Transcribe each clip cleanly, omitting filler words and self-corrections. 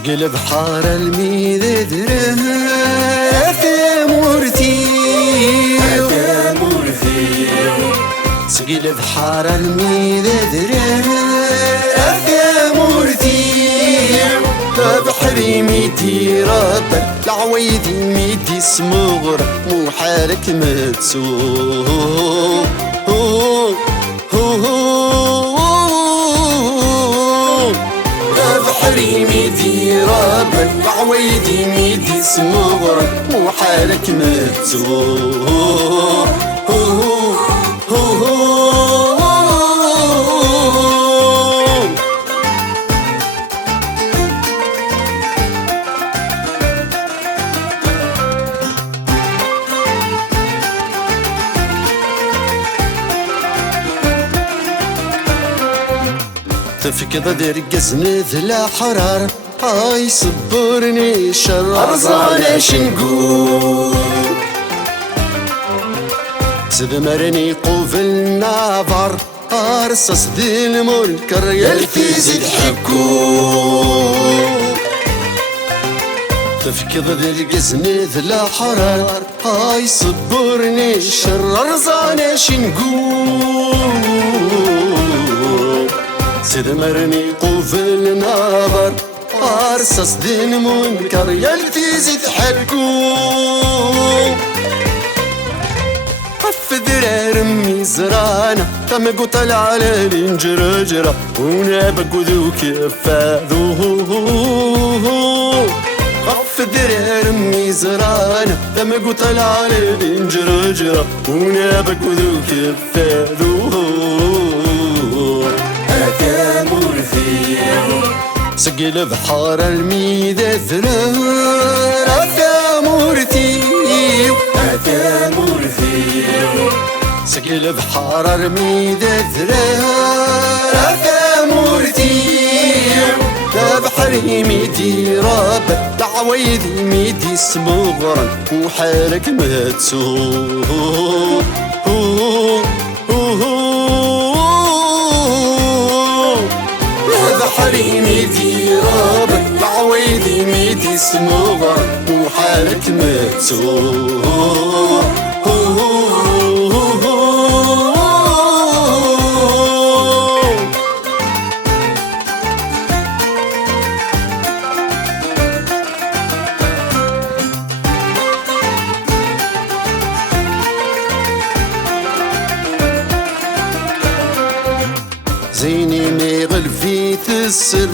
سقل بحار الميداد راثا مورثي سقل بحار الميداد راثا مورثي بحري ميدي ربك العويدي ميدي سمغر مو حالك متسوق بحري ميدي ربك العويدي ميدي سمغر مو حالك متسوق تفكر درقزني ذلا حرار هاي صبرني شر أرزانا شنقول سبمرني قوفل نافر أرصص ذي المنكر يلفي زيد حكوم تفكر درقزني ذلا حرار هاي صبرني شر أرزانا شنقول سدمرني قوفل نابر أرصص دين منكر يلتي زيد حكوم قف ذرار ميزرانا تمقو طلع على الانجرجرة ونابقو ذو كفاذو قف ذرار ميزرانا تمقو طلع على الانجرجرة ونابقو ذو كفاذو سقل بحار الميداد راثا مورثي سقل بحار الميداد راثا مورثي بحري ميدي ربك العويدي ميدي سمغرا وحالك متسوق بحري ميدي رابك العويدي ميدي سمغر وحالك متسوق زيني ميغل في السر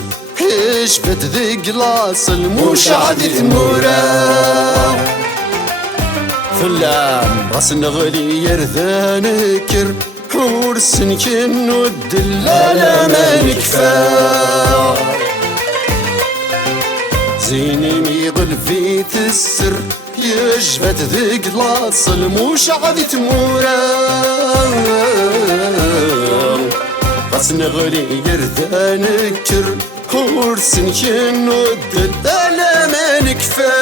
هشبت ذي قلاص الموش عدت مورا فلام غاس نغلي يرذانكر ورسن كنو الدلالة ما نكفى زيني ميغل في السر يشبت ذي قلاص الموش عدت مورا غاس نغلي يرذانكر ورسن كنو الدلالة ما نكفى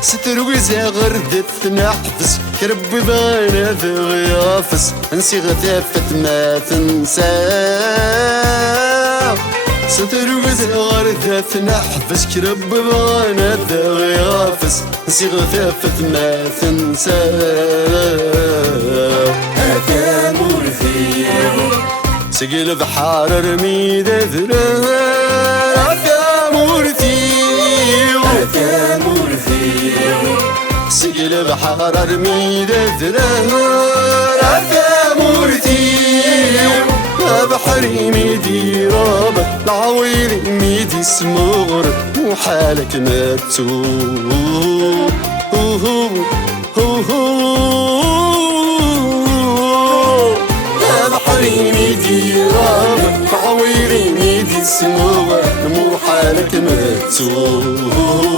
سترويزا غردت نحفز كربي بانا في غيافس نسي غثافة ما تنسى سترويزا غردت نحفز كربي بانا في غيافس نسي غثافة ما تنسى هذا مورثي سقل بحار رميدة هذا مورثي سقل بحار رميدة هذا مورثي بحري ميدي رابك العويلي ميدي سمغر وحالك متسوق بحري ميدي رابك العويلي ميدي سمغر وحالك متسوق